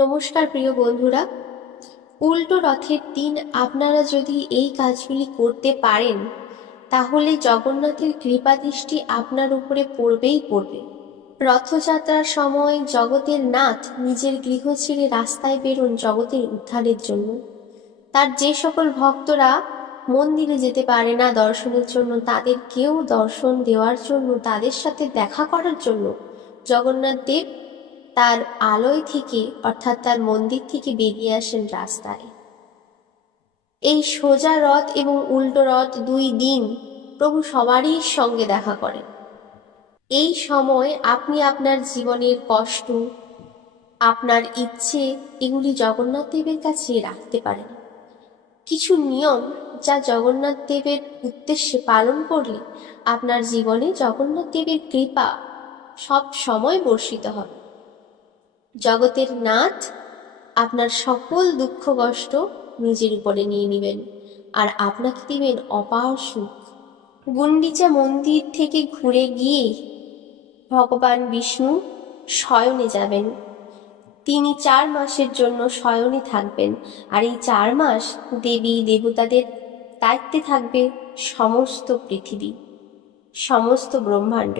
নমস্কার প্রিয় বন্ধুরা। উল্টো রথের দিন আপনারা যদি এই কাজগুলি করতে পারেন তাহলে জগন্নাথের কৃপাদৃষ্টি আপনার উপরে পড়বেই পড়বে। রথযাত্রার সময় জগতের নাথ নিজের গৃহ ছেড়ে রাস্তায় বেরোন জগতের উদ্ধারের জন্য। তার যে সকল ভক্তরা মন্দিরে যেতে পারে না দর্শনের জন্য, তাদেরকেও দর্শন দেওয়ার জন্য, তাদের সাথে দেখা করার জন্য জগন্নাথ দেব তার আলয় থেকে অর্থাৎ তার মন্দির থেকে বেরিয়ে আসেন রাস্তায়। এই সোজা রথ এবং উল্টো রথ দুই দিন প্রভু সবারই সঙ্গে দেখা করেন। এই সময় আপনি আপনার জীবনের কষ্ট, আপনার ইচ্ছে এগুলি জগন্নাথ দেবের কাছে রাখতে পারেন। কিছু নিয়ম যা জগন্নাথ দেবের উদ্দেশ্যে পালন করলে আপনার জীবনে জগন্নাথ দেবের কৃপা সব সময় বর্ষিত হবে। জগতের নাথ আপনার সকল দুঃখ কষ্ট নিজের উপরে নিয়ে নেবেন আর আপনাকে দিবেন অপার সুখ। গুন্ডিচা মন্দির থেকে ঘুরে গিয়ে ভগবান বিষ্ণু শয়নে যাবেন। তিনি 4 মাসের জন্য শয়নে থাকবেন, আর এই 4 মাস দেবী দেবতাদের দায়িত্বে থাকবে সমস্ত পৃথিবী, সমস্ত ব্রহ্মাণ্ড।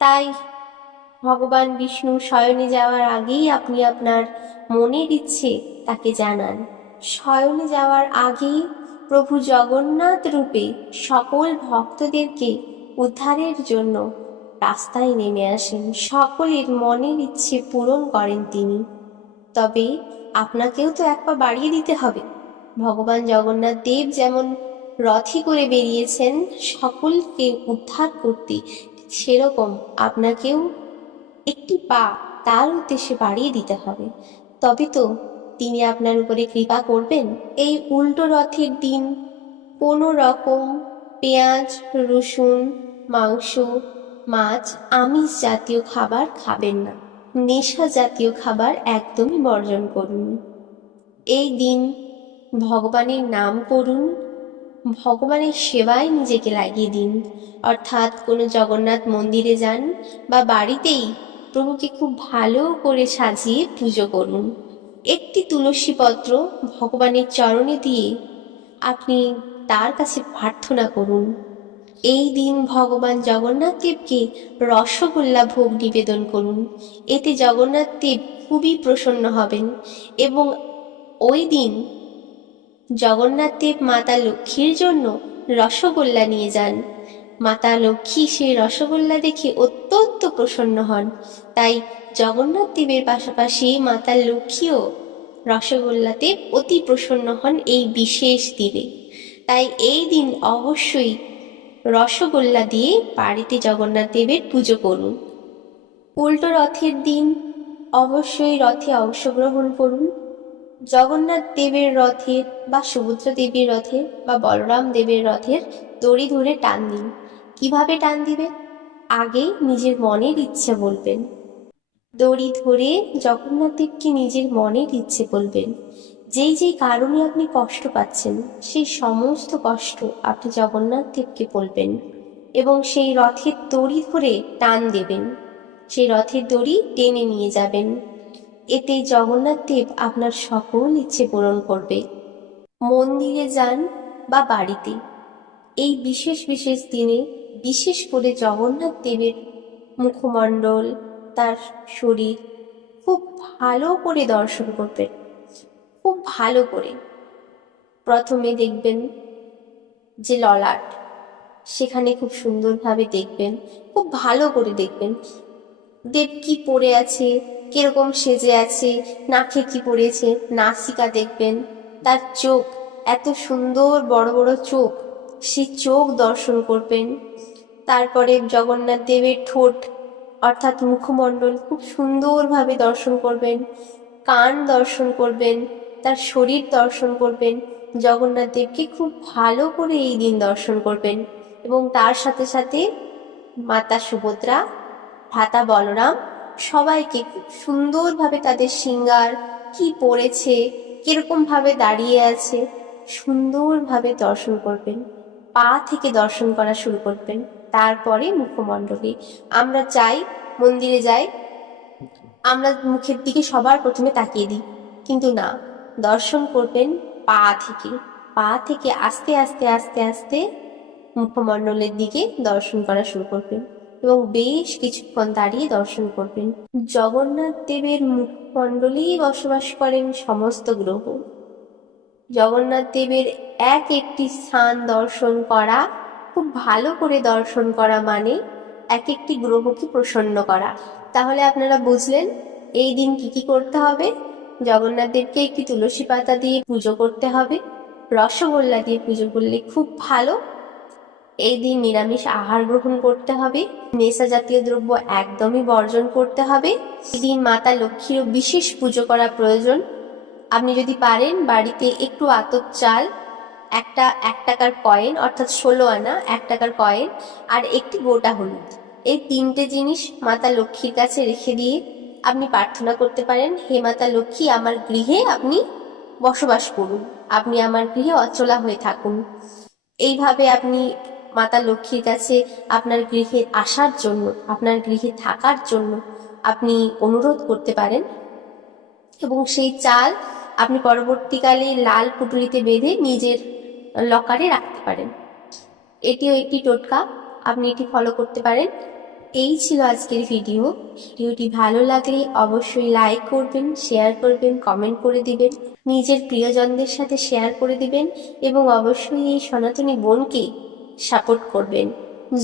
তাই ভগবান বিষ্ণু শয়নে যাওয়ার আগেই আপনি আপনার মনের ইচ্ছে তাকে জানান। শয়নে যাওয়ার আগেই প্রভু জগন্নাথ রূপে সকল ভক্তদেরকে উদ্ধারের জন্য রাস্তায় নেমে আসেন, সকলের মনের ইচ্ছে পূরণ করেন তিনি। তবে আপনাকেও তো এক পা বাড়িয়ে দিতে হবে। ভগবান জগন্নাথ দেব যেমন রথে করে বেরিয়েছেন সকলকে উদ্ধার করতে, সেরকম আপনাকেও একটি পা তার উদ্দেশ্যে বাড়িয়ে দিতে হবে, তবে তো তিনি আপনার উপরে কৃপা করবেন। এই উল্টো রথের দিন কোনো রকম পেঁয়াজ, রসুন, মাংস, মাছ, আমিষ জাতীয় খাবার খাবেন না। নেশা জাতীয় খাবার একদমই বর্জন করুন। এই দিন ভগবানের নাম করুন, ভগবানের সেবায় নিজেকে লাগিয়ে দিন। অর্থাৎ কোনো জগন্নাথ মন্দিরে যান বা বাড়িতেই প্রভুকে খুব ভালো করে সাজিয়ে পুজো করুন। একটি তুলসী পত্র ভগবানের চরণে দিয়ে আপনি তার কাছে প্রার্থনা করুন। এই দিন ভগবান জগন্নাথ দেবকে রসগোল্লা ভোগ নিবেদন করুন। এতে জগন্নাথ দেব খুবই প্রসন্ন হবেন। এবং ওই দিন জগন্নাথ দেব মাতা লক্ষ্মীর জন্য রসগোল্লা নিয়ে যান। মাতা লক্ষ্মী সেই রসগোল্লা দেখে অত্যন্ত প্রসন্ন হন। তাই জগন্নাথ দেবের পাশাপাশি মাতা লক্ষ্মীও রসগোল্লাতে অতি প্রসন্ন হন এই বিশেষ দিনে। তাই এই দিন অবশ্যই রসগোল্লা দিয়ে বাড়িতে জগন্নাথ দেবের পুজো করুন। উল্টো রথের দিন অবশ্যই রথে অংশগ্রহণ করুন। জগন্নাথ দেবের রথের বা সুভদ্রা দেবীর রথের বা বলরাম দেবের রথের দড়ি ধরে টান দিন। কিভাবে টান দিবেন? আগে নিজের মনের ইচ্ছে বলবেন। দড়ি ধরে জগন্নাথ দেবকে নিজের মনের ইচ্ছে বলবেন। যেই যেই কারণে আপনি কষ্ট পাচ্ছেন সেই সমস্ত কষ্ট আপনি জগন্নাথ দেবকে বলবেন এবং সেই রথের দড়ি ধরে টান দেবেন। সেই রথের দড়ি টেনে নিয়ে যাবেন। এতে জগন্নাথ দেব আপনার সকল ইচ্ছে পূরণ করবে। মন্দিরে যান বা বাড়িতে এই বিশেষ বিশেষ দিনে বিশেষ করে জগন্নাথ দেবের মুখমণ্ডল, তার শরীর খুব ভালো করে দর্শন করবেন। খুব ভালো করে প্রথমে দেখবেন যে ললাট, সেখানে খুব সুন্দরভাবে দেখবেন, খুব ভালো করে দেখবেন দেব কি পরে আছে, কিরকম সেজে আছে, নাকে কি পরেছে, নাসিকা দেখবেন, তার চোখ এত সুন্দর বড় বড় চোখ, সেই চোখ দর্শন করবেন। তারপরে জগন্নাথ দেবের ঠোঁট অর্থাৎ মুখমণ্ডল খুব সুন্দরভাবে দর্শন করবেন, কান দর্শন করবেন, তার শরীর দর্শন করবেন। জগন্নাথ দেবকে খুব ভালো করে এই দিন দর্শন করবেন এবং তার সাথে সাথে মাতা সুভদ্রা, ভ্রাতা বলরাম সবাইকে খুব সুন্দরভাবে তাদের শৃঙ্গার কি পরেছে, কিরকম ভাবে দাঁড়িয়ে আছে সুন্দরভাবে দর্শন করবেন। পা থেকে দর্শন করা শুরু করবেন, তারপরে মুখমণ্ডলে। আমরা যাই, মন্দিরে যাই, আমরা মুখের দিকে সবার প্রথমে তাকিয়ে দিই, কিন্তু না, দর্শন করবেন পা থেকে আস্তে আস্তে আস্তে আস্তে মুখমণ্ডলের দিকে দর্শন করা শুরু করবেন এবং বেশ কিছুক্ষণ দাঁড়িয়ে দর্শন করবেন। জগন্নাথ দেবের মুখমণ্ডলেই বসবাস করেন সমস্ত গ্রহ। জগন্নাথ দেবের এক একটি স্থান দর্শন করা, খুব ভালো করে দর্শন করা মানে এক একটি গ্রহকে প্রসন্ন করা। তাহলে আপনারা বুঝলেন এই দিন কি কি করতে হবে। জগন্নাথ দেবকে একটি তুলসী পাতা দিয়ে পুজো করতে হবে, রসগোল্লা দিয়ে পুজো করলে খুব ভালো। এই দিন নিরামিষ আহার গ্রহণ করতে হবে, নেশা জাতীয় দ্রব্য একদমই বর্জন করতে হবে। এই দিন মাতা লক্ষ্মীরও বিশেষ পুজো করা প্রয়োজন। আপনি যদি পারেন বাড়িতে একটু আতপ চাল, একটা 1 টাকার কয়েন অর্থাৎ 16 আনা 1 টাকার কয়েন আর একটি গোটা হলুদ, এই 3টে জিনিস মাতা লক্ষ্মীর কাছে রেখে দিয়ে আপনি প্রার্থনা করতে পারেন, হে মাতা লক্ষ্মী, আমার গৃহে আপনি বসবাস করুন, আপনি আমার গৃহে অচলা হয়ে থাকুন। এইভাবে আপনি মাতা লক্ষ্মীর কাছে আপনার গৃহে আসার জন্য, আপনার গৃহে থাকার জন্য আপনি অনুরোধ করতে পারেন এবং সেই চাল আপনি পরবর্তীকালে লাল পুটুলিতে বেঁধে নিজের লকারে রাখতে পারেন। এটিও একটি টোটকা, আপনি এটি ফলো করতে পারেন। এই ছিল আজকের ভিডিওটি ভালো লাগলে অবশ্যই লাইক করবেন, শেয়ার করবেন, কমেন্ট করে দিবেন, নিজের প্রিয়জনদের সাথে শেয়ার করে দিবেন এবং অবশ্যই এই সনাতনী বোনকে সাপোর্ট করবেন।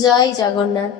জয় জগন্নাথ।